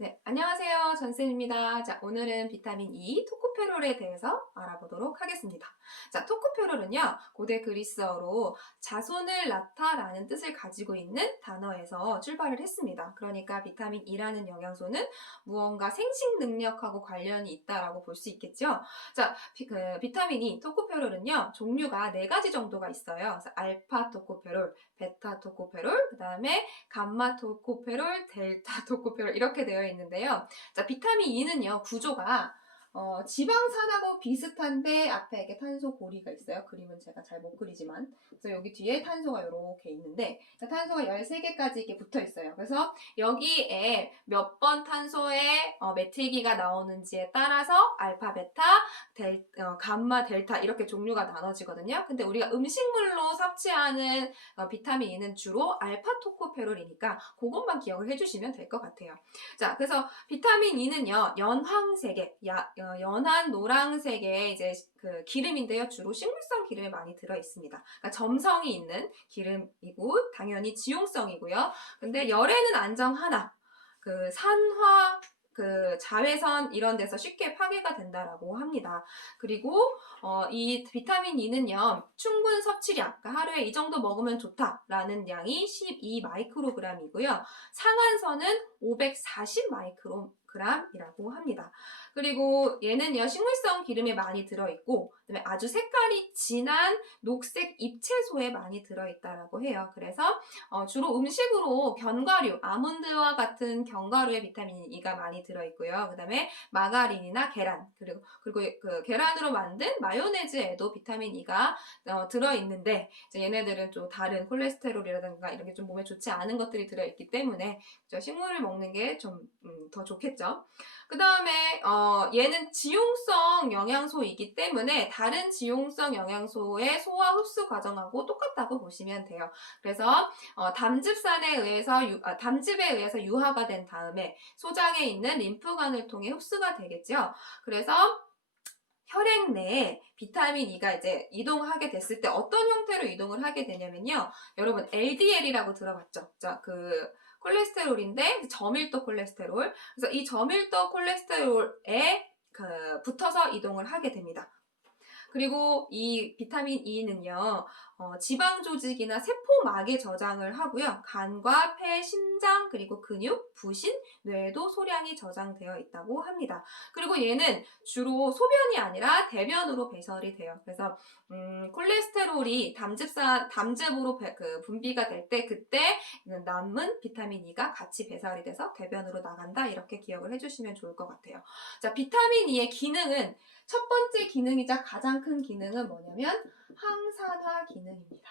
네, 안녕하세요. 전쌤입니다. 자, 오늘은 비타민 E, 토코페롤에 대해서 알아보도록 하겠습니다. 자, 토코페롤은요, 고대 그리스어로 자손을 낳다라는 뜻을 가지고 있는 단어에서 출발을 했습니다. 그러니까 비타민 E라는 영양소는 무언가 생식 능력하고 관련이 있다라고 볼 수 있겠죠. 자, 비타민 E, 토코페롤은요, 종류가 4가지 정도가 있어요. 그래서 알파 토코페롤, 베타 토코페롤, 그 다음에 감마 토코페롤, 델타 토코페롤 이렇게 되어 있는데요. 자, 비타민 E는요, 구조가 지방산하고 비슷한데 앞에 이렇게 탄소 고리가 있어요. 그림은 제가 잘 못 그리지만. 그래서 여기 뒤에 탄소가 이렇게 있는데, 탄소가 13개까지 이렇게 붙어 있어요. 그래서 여기에 몇 번 탄소에 메틸기가 나오는지에 따라서 알파, 베타, 감마, 델타 이렇게 종류가 나눠지거든요. 근데 우리가 음식물로 섭취하는 비타민 E는 주로 알파 토코페롤이니까 그것만 기억을 해주시면 될 것 같아요. 자, 그래서 비타민 E는요, 연황색의, 연한 노란색의 이제 그 기름인데요. 주로 식물성 기름에 많이 들어 있습니다. 그러니까 점성이 있는 기름이고, 당연히 지용성이고요. 근데 열에는 안정하나, 산화, 자외선 이런 데서 쉽게 파괴가 된다라고 합니다. 그리고 이 비타민 E는요, 충분 섭취량, 그러니까 하루에 이 정도 먹으면 좋다라는 양이 12 마이크로그램이고요. 상한선은 540 마이크로그램이라고 합니다. 그리고 얘는요, 식물성 기름에 많이 들어있고, 그다음에 아주 색깔이 진한 녹색 잎채소에 많이 들어있다라고 해요. 그래서 주로 음식으로 견과류, 아몬드와 같은 견과류에 비타민 E가 많이 들어있고요. 그 다음에 마가린이나 계란, 그리고 그 계란으로 만든 마요네즈에도 비타민 E가 들어있는데, 얘네들은 좀 다른 콜레스테롤이라든가 이런 게 좀 몸에 좋지 않은 것들이 들어있기 때문에 식물을 먹는 게 좀 더 좋겠죠. 그 다음에 얘는 지용성 영양소이기 때문에 다른 지용성 영양소의 소화 흡수 과정하고 똑같다고 보시면 돼요. 그래서 담즙에 의해서 유화가 된 다음에 소장에 있는 림프관을 통해 흡수가 되겠죠. 그래서 혈액 내에 비타민 E가 이제 이동하게 됐을 때 어떤 형태로 이동을 하게 되냐면요. 여러분 LDL이라고 들어봤죠? 자, 콜레스테롤인데 저밀도 콜레스테롤. 그래서 이 저밀도 콜레스테롤에 붙어서 이동을 하게 됩니다. 그리고 이 비타민 E는요, 지방 조직이나 세포막에 저장을 하고요. 간과 폐, 심장, 그리고 근육, 부신, 뇌에도 소량이 저장되어 있다고 합니다. 그리고 얘는 주로 소변이 아니라 대변으로 배설이 돼요. 그래서 콜레스테롤이 담즙으로 분비가 될 때 그때 남은 비타민 E가 같이 배설이 돼서 대변으로 나간다 이렇게 기억을 해주시면 좋을 것 같아요. 자, 비타민 E의 기능은 첫 번째 기능이자 가장 큰 기능은 뭐냐면 항산화 기능입니다.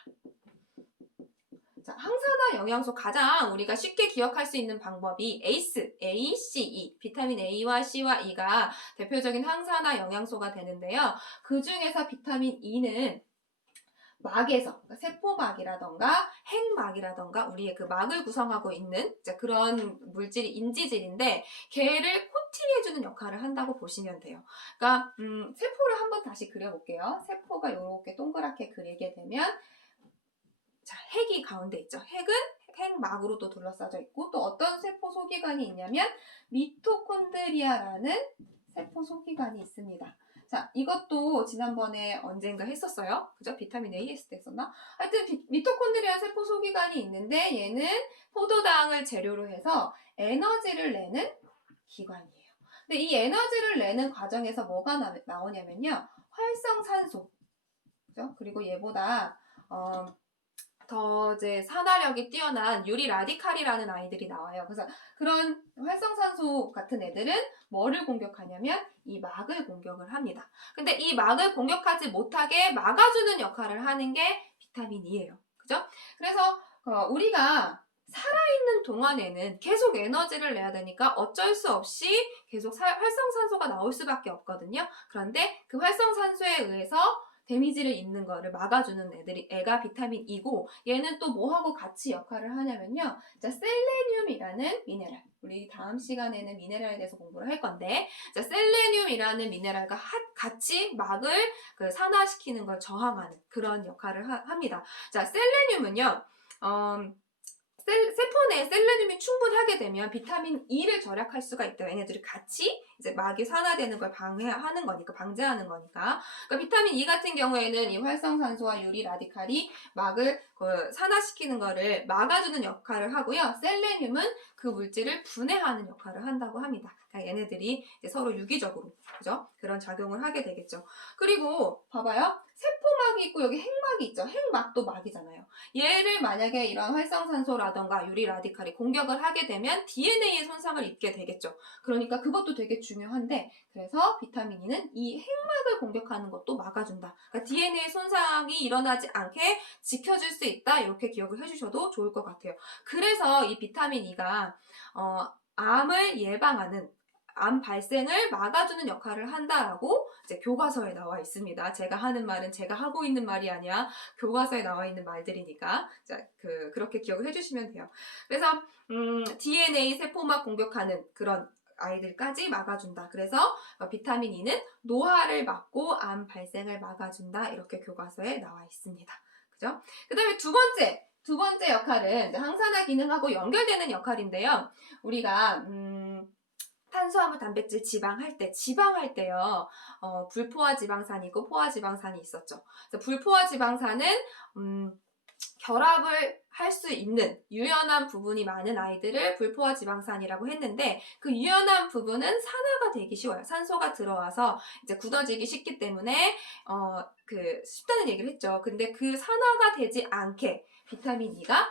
자, 항산화 영양소 가장 우리가 쉽게 기억할 수 있는 방법이 ACE, A, C, E, 비타민 A와 C와 E가 대표적인 항산화 영양소가 되는데요. 그 중에서 비타민 E는 막에서, 그러니까 세포막이라던가 핵막이라던가 우리의 그 막을 구성하고 있는 그런 물질이 인지질인데 걔를 코팅해주는 역할을 한다고 보시면 돼요. 그러니까 세포를 한번 다시 그려볼게요. 세포가 이렇게 동그랗게 그리게 되면 자, 핵이 가운데 있죠. 핵은 핵막으로 또 둘러싸져 있고 또 어떤 세포 소기관이 있냐면 미토콘드리아라는 세포 소기관이 있습니다. 자, 이것도 지난번에 언젠가 했었어요. 그죠? 비타민 A 했을 때 했었나? 하여튼 미토콘드리아 세포 소기관이 있는데 얘는 포도당을 재료로 해서 에너지를 내는 기관이에요. 근데 이 에너지를 내는 과정에서 뭐가 나오냐면요. 활성산소. 그죠? 그리고 얘보다 더 이제 산화력이 뛰어난 유리 라디칼이라는 아이들이 나와요. 그래서 그런 활성산소 같은 애들은 뭐를 공격하냐면 이 막을 공격을 합니다. 근데 이 막을 공격하지 못하게 막아주는 역할을 하는 게 비타민 E예요. 그죠? 그래서 우리가 살아있는 동안에는 계속 에너지를 내야 되니까 어쩔 수 없이 계속 활성산소가 나올 수밖에 없거든요. 그런데 그 활성산소에 의해서 데미지를 입는 거를 막아주는 애가 비타민 E고 얘는 또 뭐하고 같이 역할을 하냐면요. 자, 셀레늄이라는 미네랄. 우리 다음 시간에는 미네랄에 대해서 공부를 할 건데 자, 셀레늄이라는 미네랄과 같이 막을 산화시키는 걸 저항하는 그런 역할을 합니다. 자, 셀레늄은요. 세포 내에 셀레늄이 충분하게 되면 비타민 E를 절약할 수가 있대요. 얘네들이 같이 이제 막이 산화되는 걸 방해하는 거니까, 방제하는 거니까. 그러니까 비타민 E 같은 경우에는 이 활성산소와 유리 라디칼이 막을 산화시키는 거를 막아주는 역할을 하고요. 셀레늄은 그 물질을 분해하는 역할을 한다고 합니다. 그러니까 얘네들이 이제 서로 유기적으로, 그죠? 그런 작용을 하게 되겠죠. 그리고 봐봐요. 세포막이 있고 여기 핵막이 있죠. 핵막도 막이잖아요. 얘를 만약에 이런 활성산소라던가 유리 라디칼이 공격을 하게 되면 DNA에 손상을 입게 되겠죠. 그러니까 그것도 되게 중요한데, 그래서 비타민 E는 이 핵막을 공격하는 것도 막아준다. 그러니까 DNA 손상이 일어나지 않게 지켜줄 수 있다. 이렇게 기억을 해주셔도 좋을 것 같아요. 그래서 이 비타민 E가 암을 예방하는, 암 발생을 막아주는 역할을 한다라고 이제 교과서에 나와 있습니다. 제가 하는 말은 제가 하고 있는 말이 아니야. 교과서에 나와 있는 말들이니까 자, 그렇게 기억을 해주시면 돼요. 그래서 DNA 세포막 공격하는 그런 아이들까지 막아준다. 그래서 비타민 E는 노화를 막고 암 발생을 막아준다. 이렇게 교과서에 나와 있습니다. 그죠? 그 다음에 두 번째 역할은 항산화 기능하고 연결되는 역할인데요. 우리가 탄수화물, 단백질, 지방 할 때요. 불포화 지방산이 있고 포화 지방산이 있었죠. 그래서 불포화 지방산은 결합을 할 수 있는 유연한 부분이 많은 아이들을 불포화 지방산이라고 했는데, 그 유연한 부분은 산화가 되기 쉬워요. 산소가 들어와서 이제 굳어지기 쉽기 때문에 쉽다는 얘기를 했죠. 근데 그 산화가 되지 않게 비타민 E가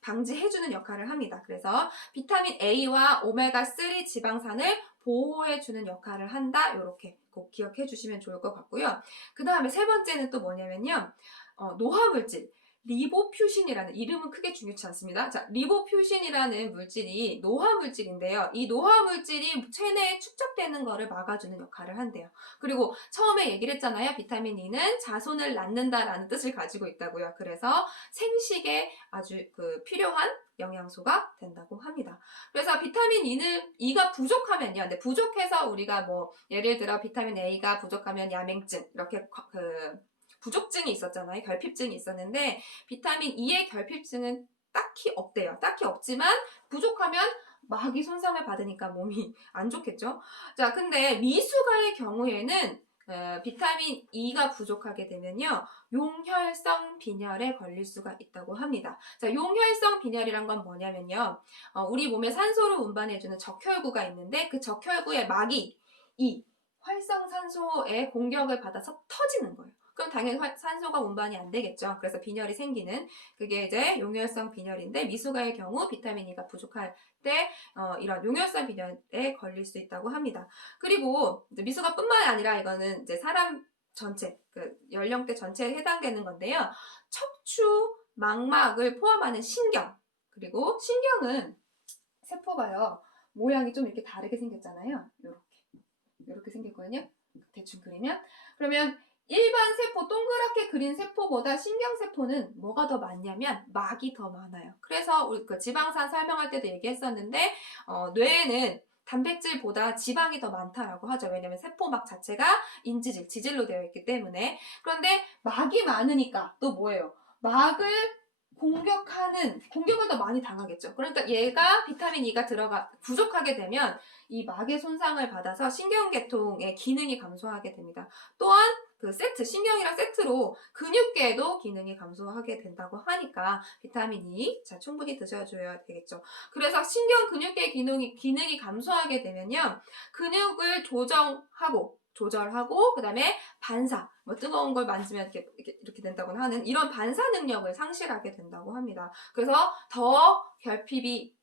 방지해주는 역할을 합니다. 그래서 비타민 A와 오메가3 지방산을 보호해주는 역할을 한다. 이렇게 꼭 기억해 주시면 좋을 것 같고요. 그 다음에 세 번째는 또 뭐냐면요. 노화물질. 리보퓨신이라는, 이름은 크게 중요치 않습니다. 자, 리보퓨신이라는 물질이 노화물질인데요. 이 노화물질이 체내에 축적되는 거를 막아주는 역할을 한대요. 그리고 처음에 얘기를 했잖아요. 비타민 E는 자손을 낳는다라는 뜻을 가지고 있다고요. 그래서 생식에 아주 필요한 영양소가 된다고 합니다. 그래서 비타민 E가 부족하면요. 근데 부족해서 우리가 예를 들어 비타민 A가 부족하면 야맹증, 이렇게 부족증이 있었잖아요. 결핍증이 있었는데 비타민 E의 결핍증은 딱히 없대요. 딱히 없지만 부족하면 막이 손상을 받으니까 몸이 안 좋겠죠. 자, 근데 미숙아의 경우에는 비타민 E가 부족하게 되면요. 용혈성 빈혈에 걸릴 수가 있다고 합니다. 자, 용혈성 빈혈이란 건 뭐냐면요. 우리 몸에 산소를 운반해주는 적혈구가 있는데 그 적혈구의 막이 이 활성산소의 공격을 받아서 터지는 거예요. 그럼 당연히 산소가 운반이 안 되겠죠. 그래서 빈혈이 생기는, 그게 이제 용혈성 빈혈인데, 미숙아의 경우 비타민 E가 부족할 때 이런 용혈성 빈혈에 걸릴 수 있다고 합니다. 그리고 이제 미숙아뿐만 아니라 이거는 이제 사람 전체, 연령대 전체에 해당되는 건데요. 척추 망막을 포함하는 신경, 그리고 신경은 세포가요, 모양이 좀 이렇게 다르게 생겼잖아요. 이렇게 생겼거든요. 대충 그리면. 그러면 일반 세포, 동그랗게 그린 세포보다 신경세포는 뭐가 더 많냐면 막이 더 많아요. 그래서 우리 지방산 설명할 때도 얘기했었는데 뇌에는 단백질보다 지방이 더 많다라고 하죠. 왜냐면 세포막 자체가 인지질, 지질로 되어 있기 때문에. 그런데 막이 많으니까 또 뭐예요? 막을 공격을 더 많이 당하겠죠. 그러니까 얘가 비타민 E가 부족하게 되면 이 막의 손상을 받아서 신경계통의 기능이 감소하게 됩니다. 또한 신경이랑 세트로 근육계도 기능이 감소하게 된다고 하니까 비타민 E 충분히 드셔줘야 되겠죠. 그래서 신경 근육계 기능이 감소하게 되면요. 근육을 조절하고 그 다음에 반사, 뜨거운 걸 만지면 이렇게 된다거나 하는 이런 반사 능력을 상실하게 된다고 합니다. 그래서 더 결핍이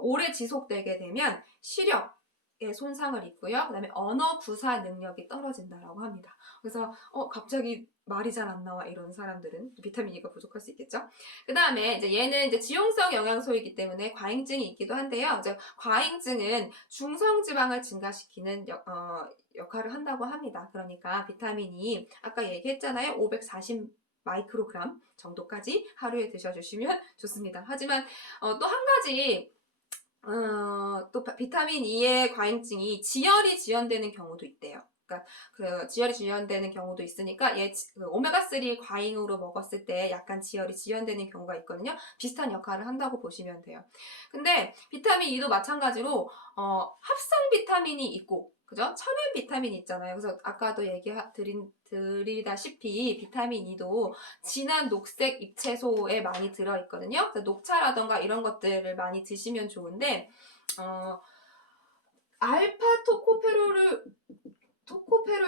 오래 지속되게 되면 시력에 손상을 입고요. 그 다음에 언어 구사 능력이 떨어진다라고 합니다. 그래서 갑자기 말이 잘 안 나와 이런 사람들은 비타민 E가 부족할 수 있겠죠. 그 다음에 이제 얘는 이제 지용성 영양소이기 때문에 과잉증이 있기도 한데요. 이제 과잉증은 중성지방을 증가시키는 역할을 한다고 합니다. 그러니까 비타민이 아까 얘기했잖아요. 540 마이크로그램 정도까지 하루에 드셔주시면 좋습니다. 하지만 또 한 가지 또 비타민 E의 과잉증이 지혈이 지연되는 경우도 있대요. 그러니까 그 지혈이 지연되는 경우도 있으니까 그 오메가3 과잉으로 먹었을 때 약간 지혈이 지연되는 경우가 있거든요. 비슷한 역할을 한다고 보시면 돼요. 근데 비타민 E도 마찬가지로 합성 비타민이 있고, 그죠? 천연 비타민이 있잖아요. 그래서 아까도 드리다시피 비타민 E도 진한 녹색 잎채소에 많이 들어있거든요. 그래서 녹차라던가 이런 것들을 많이 드시면 좋은데, 알파 토코페롤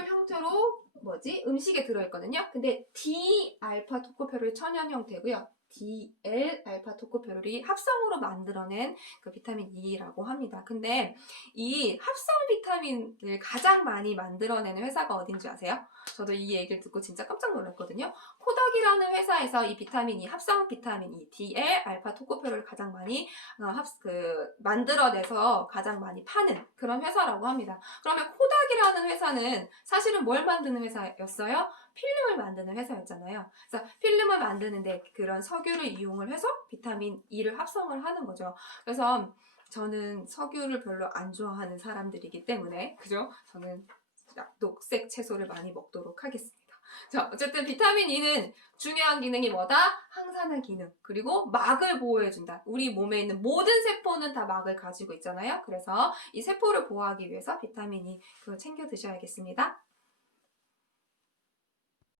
형태로 음식에 들어있거든요. 근데 D-알파 토코페롤이 천연 형태고요. DL-알파 토코페롤이 합성으로 만들어낸 그 비타민 E라고 합니다. 근데 이 합성 비타민을 가장 많이 만들어내는 회사가 어딘지 아세요? 저도 이 얘기를 듣고 진짜 깜짝 놀랐거든요. 코닥이라는 회사에서 이 비타민 E, 합성 비타민 E, DL-알파 토코페롤을 가장 많이 만들어내서 가장 많이 파는 그런 회사라고 합니다. 그러면 코닥이라는 회사는 사실은 뭘 만드는 회사였어요? 필름을 만드는 회사였잖아요. 그래서 필름을 만드는데 그런 석유를 이용을 해서 비타민 E를 합성을 하는 거죠. 그래서 저는 석유를 별로 안 좋아하는 사람들이기 때문에, 그죠? 저는 녹색 채소를 많이 먹도록 하겠습니다. 자, 어쨌든 비타민 E는 중요한 기능이 뭐다? 항산화 기능, 그리고 막을 보호해준다. 우리 몸에 있는 모든 세포는 다 막을 가지고 있잖아요. 그래서 이 세포를 보호하기 위해서 비타민 E 그거 챙겨 드셔야겠습니다.